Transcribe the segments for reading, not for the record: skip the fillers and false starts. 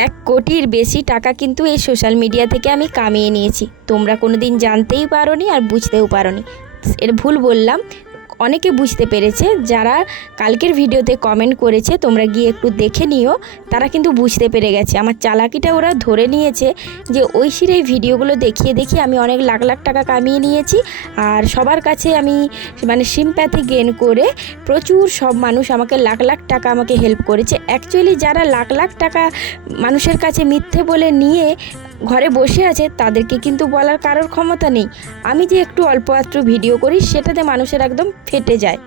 1 কোটির বেশি টাকা কিন্তু এই সোশ্যাল মিডিয়া থেকে আমি কামিয়ে নিয়েছি। তোমরা কোনো দিন জানতেই পারোনি আর বুঝতেও পারোনি। এটা ভুল বললাম, অনেকে বুঝতে পেরেছে। যারা কালকের ভিডিওতে কমেন্ট করেছে তোমরা গিয়ে একটু দেখে নিও, তারা কিন্তু বুঝতে পেরে গেছে। আমার চালাকিটা ওরা ধরে নিয়েছে যে ঐশীর এই ভিডিওগুলো দেখিয়ে দেখিয়ে আমি অনেক লাখ লাখ টাকা কামিয়ে নিয়েছি। আর সবার কাছে আমি সিম্প্যাথি গেইন করে প্রচুর সব মানুষ আমাকে লাখ লাখ টাকা আমাকে হেল্প করেছে। অ্যাকচুয়ালি যারা লাখ লাখ টাকা মানুষের কাছে মিথ্যে বলে নিয়ে ঘরে বসে আছে তাদেরকে কিন্তু বলার কারোর ক্ষমতা নেই। আমি যে একটু অল্প একটু ভিডিও করি সেটাতে মানুষের একদম ফেটে যায়।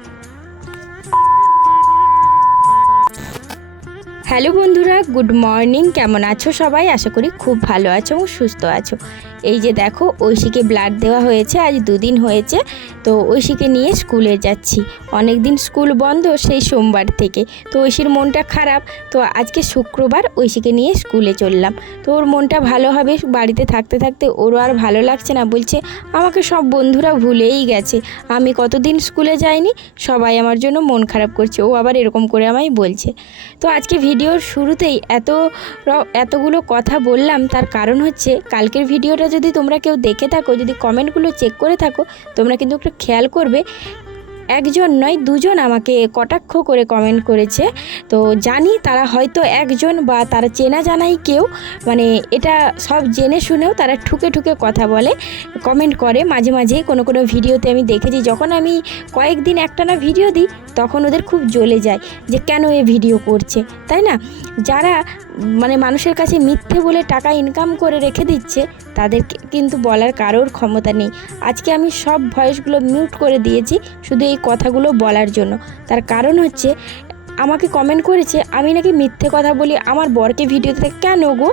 হ্যালো বন্ধুরা, গুড মর্নিং। কেমন আছো সবাই? আশা করি খুব ভালো আছো এবং সুস্থ আছো। এই যে দেখো, ঐশীকে ব্লাড দেওয়া হয়েছে, আজ 2 দিন হয়েছে। তো ঐশীকে নিয়ে স্কুলে যাচ্ছি। অনেক দিন স্কুল বন্ধ, সেই সোমবার থেকে। তো ঐশীর মনটা খারাপ, তো আজকে শুক্রবার ঐশীকে নিয়ে স্কুলে চললাম। তো ওর মনটা ভালো হবে, বাড়িতে থাকতে থাকতে ওরও আর ভালো লাগছে না। বলছে আমাকে সব বন্ধুরা ভুলেই গেছে, আমি কতদিন স্কুলে যাইনি, সবাই আমার জন্য মন খারাপ করছে। ও আবার এরকম করে আমায় বলছে। তো আজকে ভিডিওর শুরুতেই এতগুলো কথা বললাম, তার কারণ হচ্ছে কালকের ভিডিওটা যদি তোমরা কেউ দেখে থাকো, যদি কমেন্টগুলো চেক করে থাকো, তোমরা কিন্তু একটু খেয়াল করবে। একজন নয়, 2 জন আমাকে কটাক্ষ করে কমেন্ট করেছে। তো জানি তারা হয়তো একজন বা তারা চেনা জানাই কেউ, এটা সব জেনে শুনেও তারা ঠুকে ঠুকে কথা বলে, কমেন্ট করে মাঝে মাঝে। কোনো ভিডিওতে আমি দেখেছি, যখন আমি কয়েকদিন একটানা ভিডিও দিই তখন ওদের খুব জ্বলে যায় যে কেন এ ভিডিও করছে, তাই না? যারা মানুষের কাছে মিথ্যে বলে টাকা ইনকাম করে রেখে দিচ্ছে তাদেরকে কিন্তু বলার কারোর ক্ষমতা নেই। আজকে আমি সব ভয়েসগুলো মিউট করে দিয়েছি শুধু এই কথাগুলো বলার জন্য। তার কারণ হচ্ছে আমাকে কমেন্ট করেছে আমি নাকি মিথ্যে কথা বলি আমার বরকে ভিডিওতে। কেন গো,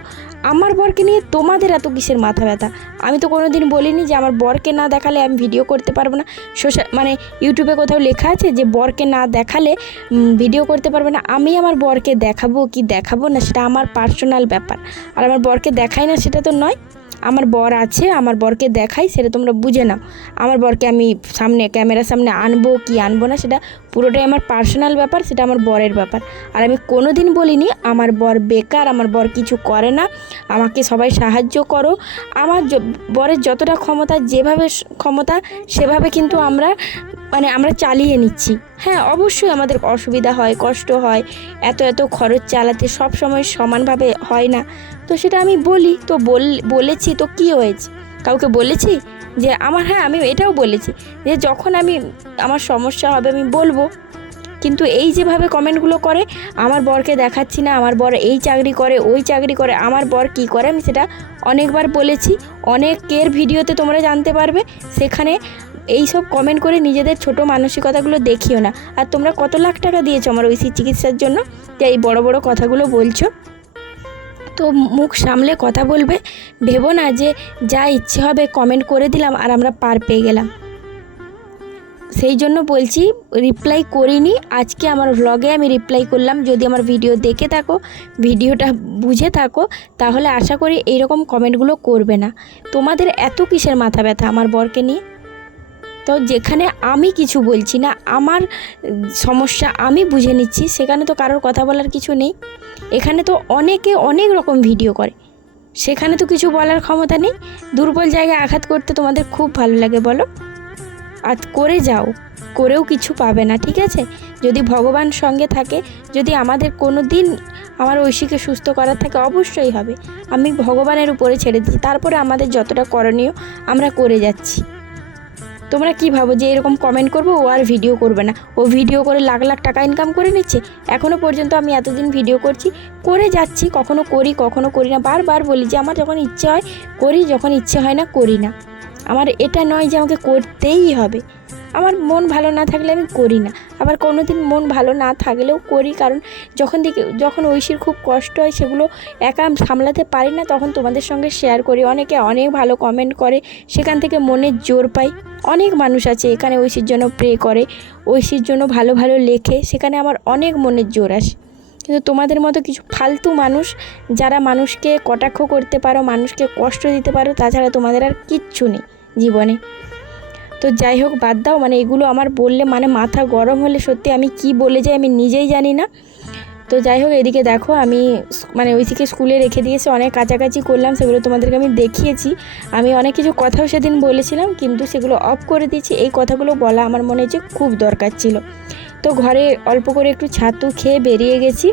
আমার বরকে নিয়ে তোমাদের এত কিসের মাথা ব্যথা? আমি তো কোনো দিন বলিনি যে আমার বরকে না দেখালে আমি ভিডিও করতে পারবো না। ইউটিউবে কোথাও লেখা আছে যে বরকে না দেখালে ভিডিও করতে পারবে না? আমি আমার বরকে দেখাবো কি দেখাবো না সেটা আমার পার্সোনাল ব্যাপার। আর আমার বরকে দেখাই না সেটা তো নয়। আমার বর আছে, আমার বরকে দেখাই, সেটা তোমরা বুঝে নাও। আমার বরকে আমি ক্যামেরার সামনে আনবো কি আনবো না সেটা পুরোটাই আমার পার্সোনাল ব্যাপার, সেটা আমার বরের ব্যাপার। আর আমি কোনো দিন বলিনি আমার বর বেকার, আমার বর কিছু করে না, আমাকে সবাই সাহায্য করো। আমার বরের যতটা ক্ষমতা, যেভাবে ক্ষমতা সেভাবে কিন্তু আমরা চালিয়ে নিচ্ছি। হ্যাঁ, অবশ্যই আমাদের অসুবিধা হয়, কষ্ট হয়, এত খরচ চালাতে সব সময় সমানভাবে হয় না। তো সেটা আমি বলি, তো বলেছি তো কি হয়েছে? কাউকে বলেছি যে আমি এটাও বলেছি যে যখন আমার সমস্যা হবে আমি বলবো। কিন্তু এই যেভাবে কমেন্টগুলো করে, আমার বরকে দেখাচ্ছি না, আমার বর এই চাকরি করে ওই চাকরি করে, আমার বর কি করে আমি সেটা অনেকবার বলেছি। অনেকের ভিডিওতে তোমরা জানতে পারবে। সেখানে এই সব কমেন্ট করে নিজেদের ছোট মানসিকতাগুলো দেখিও না। আর তোমরা কত লাখ টাকা দিয়েছো আমার ঐশীর চিকিৎসার জন্য যে এই বড় বড় কথাগুলো বলছো? তো মুখ সামলে কথা বলবে, ভেবো না যে যা ইচ্ছে হবে কমেন্ট করে দিলাম আর আমরা পার পেয়ে গেলাম। সেই জন্য বলছি, রিপ্লাই করিনি আজকে আমার ভ্লগে, আমি রিপ্লাই করলাম। যদি আমার ভিডিও দেখে থাকো, ভিডিওটা বুঝে থাকো, তাহলে আশা করি এইরকম কমেন্টগুলো করবে না। তোমাদের এত কিসের মাথা ব্যথা আমার বরকে নিয়ে? তো যেখানে আমি কিছু বলছি না, আমার সমস্যা আমি বুঝে নিচ্ছি, সেখানে তো কারোর কথা বলার কিছু নেই। এখানে তো অনেকে অনেক রকম ভিডিও করে, সেখানে তো কিছু বলার ক্ষমতা নেই। দুর্বল জায়গায় আঘাত করতে তোমাদের খুব ভালো লাগে বলো, আর করে যাও, করেও কিছু পাবে না, ঠিক আছে? যদি ভগবান সঙ্গে থাকে, যদি আমাদের কোনো দিন আমার ঐশীকে সুস্থ করার থাকে, অবশ্যই হবে। আমি ভগবানের উপরে ছেড়ে দিচ্ছি, তারপরে আমাদের যতটা করণীয় আমরা করে যাচ্ছি। তোমরা কি ভাবো যে এরকম কমেন্ট করবো ও আর ভিডিও করবে না? ও ভিডিও করে লাখ লাখ টাকা ইনকাম করে নিচ্ছে। এখনও পর্যন্ত আমি এতদিন ভিডিও করছি, করে যাচ্ছি, কখনো করি কখনো করি না। বারবার বলি যে আমার যখন ইচ্ছে হয় করি, যখন ইচ্ছে হয় না করি না। আমার এটা নয় যে আমাকে করতেই হবে। আমার মন ভালো না থাকলে আমি করি না, আবার কোনো দিন মন ভালো না থাকলেও করি। কারণ যখন ঐশীর খুব কষ্ট হয়, সেগুলো একা সামলাতে পারি না, তখন তোমাদের সঙ্গে শেয়ার করি। অনেকে অনেক ভালো কমেন্ট করে, সেখান থেকে মনের জোর পাই। অনেক মানুষ আছে এখানে ঐশীর জন্য প্রে করে, ঐশীর জন্য ভালো ভালো লেখে, সেখানে আমার অনেক মনের জোর আসে। কিন্তু তোমাদের মতো কিছু ফালতু মানুষ, যারা মানুষকে কটাক্ষ করতে পারো, মানুষকে কষ্ট দিতে পারো, তাছাড়া তোমাদের আর কিচ্ছু নেই জীবনে। তো যাই হোক, বাদ দাও। এগুলো আমার বললে মাথা গরম হলে সত্যি আমি কি বলে যাই আমি নিজেই জানি না। তো যাই হোক এদিকে দেখো আমি মানে ঐশীকে স্কুলে রেখে দিয়েছি, অনেক কাছাকাছি করলাম, সেগুলো তোমাদেরকে আমি দেখিয়েছি। আমি অনেক কিছু কথাও সেদিন বলেছিলাম কিন্তু সেগুলো অফ করে দিয়েছি। এই কথাগুলো বলা আমার মনে হচ্ছে খুব দরকার ছিল। তো ঘরে অল্প করে একটু ছাতু খেয়ে বেরিয়ে গেছি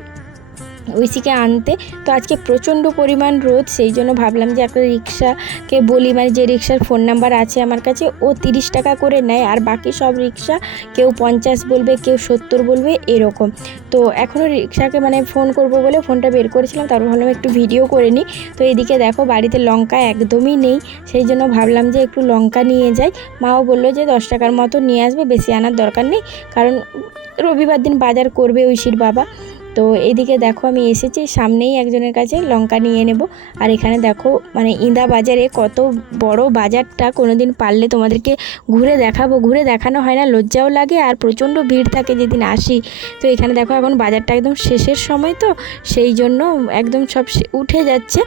ঐশীকে আনতে। তো আজকে প্রচণ্ড পরিমাণ রোদ, সেই জন্য ভাবলাম যে একটা রিক্সাকে বলি, মানে যে রিক্সার ফোন নাম্বার আছে আমার কাছে, ও 30 টাকা করে নেয়, আর বাকি সব রিক্সা কেউ 50 বলবে, কেউ 70 বলবে, এরকম। তো এখনও রিক্সাকে মানে ফোন করব বলে ফোনটা বের করেছিলাম, তারপর ভাবলাম একটু ভিডিও করে নিই। তো এদিকে দেখো বাড়িতে লঙ্কা একদমই নেই, সেই জন্য ভাবলাম যে একটু লঙ্কা নিয়ে যাই। মাও বললো যে 10 টাকার মতো নিয়ে আসবে, বেশি আনার দরকার নেই, কারণ রবিবার দিন বাজার করবে ঐশীর বাবা। তো এইদিকে দেখো আমি এসেছি সামনেই একজনের কাছে লঙ্কা নিয়ে নেব। আর এখানে দেখো মানে ইন্দা বাজারে কত বড় বাজারটা, কোনো দিন পারলে তোমাদেরকে ঘুরে দেখাবো। ঘুরে দেখানো হয় না, লজ্জাও লাগে, আর প্রচণ্ড ভিড় থাকে যেদিন আসি। তো এখানে দেখো এখন বাজারটা একদম শেষের সময়, তো সেই জন্য একদম সব উঠে যাচ্ছে।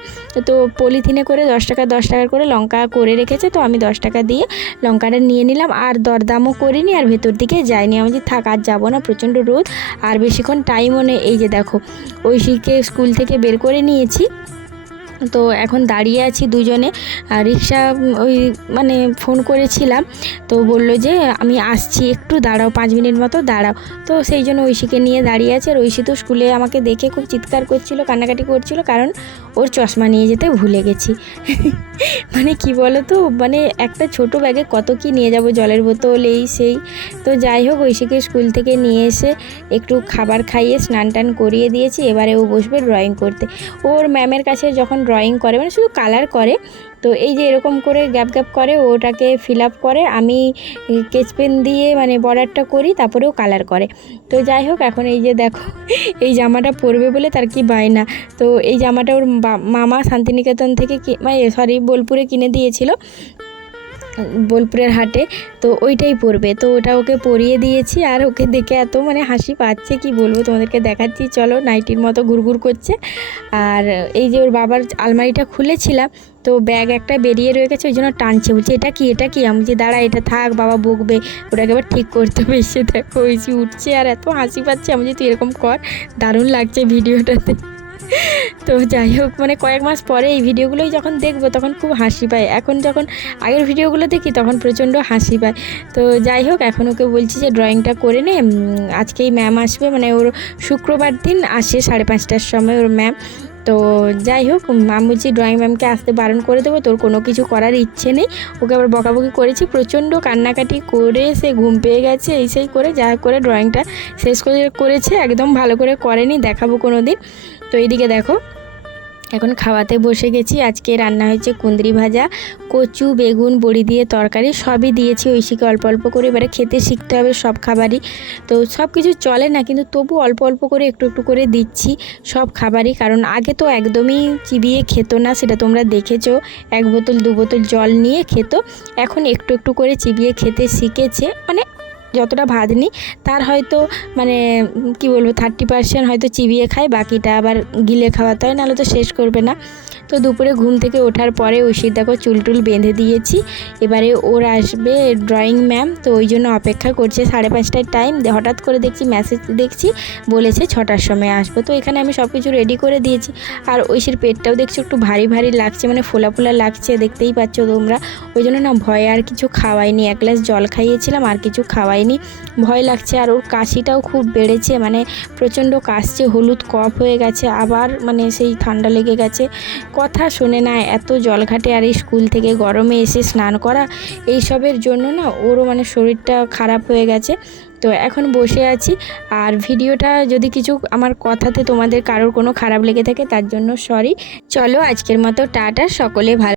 তো পলিথিনে করে 10 টাকা 10 টাকার করে লঙ্কা করে রেখেছে, তো আমি 10 টাকা দিয়ে লঙ্কাটা নিয়ে নিলাম, আর দরদামও করিনি, আর ভেতর দিকে যাইনি। আমি যে থাক আর যাবো না, প্রচণ্ড রোদ আর বেশিক্ষণ টাইমও নেই। এই যে দেখো ঐশীকে স্কুল থেকে বের করে নিয়েছি, তো এখন দাঁড়িয়ে আছি দুজনে। আর রিক্সা ওই মানে ফোন করেছিলাম, তো বললো যে আমি আসছি, একটু দাঁড়াও, 5 মিনিট মতো দাঁড়াও। তো সেই জন্য ঐশীকে নিয়ে দাঁড়িয়ে আছে। আর ঐশী তো স্কুলে আমাকে দেখে খুব চিৎকার করছিল, কান্নাকাটি করছিল, কারণ ওর চশমা নিয়ে যেতে ভুলে গেছি। মানে কি বলো তো, মানে একটা ছোট ব্যাগে কত কি নিয়ে যাব, জলের বোতল এই সেই। তো যাই হোক ঐশীকে স্কুল থেকে নিয়ে এসে একটু খাবার খাইয়ে স্নান টান করিয়ে দিয়েছি। এবারে ও বসবে ড্রয়িং করতে। ওর ম্যামের কাছে যখন ড্রয়িং করে, মানে শুধু কালার করে, তো এই যে এরকম করে গ্যাপ গ্যাপ করে, ওটাকে ফিল আপ করে, আমি স্কেচ পেন দিয়ে মানে বর্ডারটা করি, তারপরেও কালার করে। তো যাই হোক এখন এই যে দেখো এই জামাটা পরবে বলে তার কি বায়না। তো এই জামাটা ওর মামা শান্তিনিকেতন থেকে মানে সরি বোলপুরে কিনে দিয়েছিল, বোলপুরের হাটে, তো ওইটাই পরবে। তো ওটা ওকে পরিয়ে দিয়েছি, আর ওকে দেখে এত মানে হাসি পাচ্ছে কি বলবো, তোমাদেরকে দেখাচ্ছি চলো। নাইটির মতো ঘুরঘুর করছে। আর এই যে ওর বাবার আলমারিটা খুলেছিলাম, তো ব্যাগ একটা বেরিয়ে রয়ে গেছে, ওই জন্য টানছে, বলছে এটা কি এটা কি। আমি যে দাঁড়া, এটা থাক, বাবা বকবে, ওটাকে এবার ঠিক করতে হবে। এসে দেখো ঐশী উঠছে আর এত হাসি পাচ্ছে। আমি যে তুই এরকম কর, দারুণ লাগছে ভিডিওটাতে। তো যাই হোক মানে কয়েক মাস পরে এই ভিডিওগুলোই যখন দেখবো তখন খুব হাসি পায়, এখন যখন আগের ভিডিওগুলো দেখি তখন প্রচণ্ড হাসি পায়। তো যাই হোক এখন ওকে বলছি যে ড্রয়িংটা করে নে, আজকেই ম্যাম আসবে, মানে ওর শুক্রবার দিন আসে 5:30টার সময় ওর ম্যাম। তো যাই হোক আমি বলছি ড্রয়িং ম্যামকে আসতে বারণ করে দেবো, তোর কোনো কিছু করার ইচ্ছে নেই। ওকে আবার বকাবকি করেছি, প্রচণ্ড কান্নাকাটি করে সে ঘুম পেয়ে গেছে, এই সেই করে যা করে ড্রয়িংটা শেষ করেছে, একদম ভালো করে করেনি, দেখাবো কোনো দিন। তো এইদিকে দেখো এখন খাওয়াতে বসে গেছি। আজকে রান্না হয়েছে কুঁদরি ভাজা, কচু, বেগুন, বড়ি দিয়ে তরকারি, সবই দিয়েছি ঐশীকে অল্প অল্প করে। এবারে খেতে শিখতে হবে সব খাবারই, তো সব কিছু চলে না, কিন্তু তবু অল্প অল্প করে একটু একটু করে দিচ্ছি সব খাবারই, কারণ আগে তো একদমই চিবিয়ে খেত না, সেটা তোমরা দেখেছো, 1 বোতল 2 বোতল জল নিয়ে খেত, এখন একটু একটু করে চিবিয়ে খেতে শিখেছে। মানে যতটা ভাত নিই তার হয়তো মানে কি বলবো 30% হয়তো চিবিয়ে খায়, বাকিটা আবার গিলে খাওয়াতে হয়, নাহলে তো শেষ করবে না। তো দুপুরে ঘুম থেকে ওঠার পরে ঐশীর দেখো চুল টুল বেঁধে দিয়েছি। এবারে ওর আসবে ড্রয়িং ম্যাম, তো ওই জন্য অপেক্ষা করছে। 5:30টার টাইম, হঠাৎ করে দেখছি মেসেজ দেখছি বলেছে 6টার সময় আসবো। তো এখানে আমি সব কিছু রেডি করে দিয়েছি। আর ঐশীর পেটটাও দেখছি একটু ভারী ভারী লাগছে, মানে ফোলা ফোলা লাগছে, দেখতেই পাচ্ছ তোমরা। ওই জন্য না ভয়ে আর কিছু খাওয়াইনি, 1 গ্লাস জল খাইয়েছিলাম, আর কিছু খাওয়াইনি, ভয় লাগছে। আর ওর কাশিটাও খুব বেড়েছে, মানে প্রচণ্ড কাশছে, হলুদ কফ হয়ে গেছে, আবার মানে সেই ঠান্ডা লেগে গেছে, কথা শোনে না। এত জল ঘাটে আর এই স্কুল থেকে গরমে এসে স্নান করা, এই সবের জন্য না ওরও মানে শরীরটা খারাপ হয়ে গেছে। তো এখন বসে আছি। আর ভিডিওটা যদি কিছু আমার কথাতে তোমাদের কারোর কোনো খারাপ লেগে থাকে তার জন্য সরি। চলো আজকের মতো টাটা, সকলে ভালো।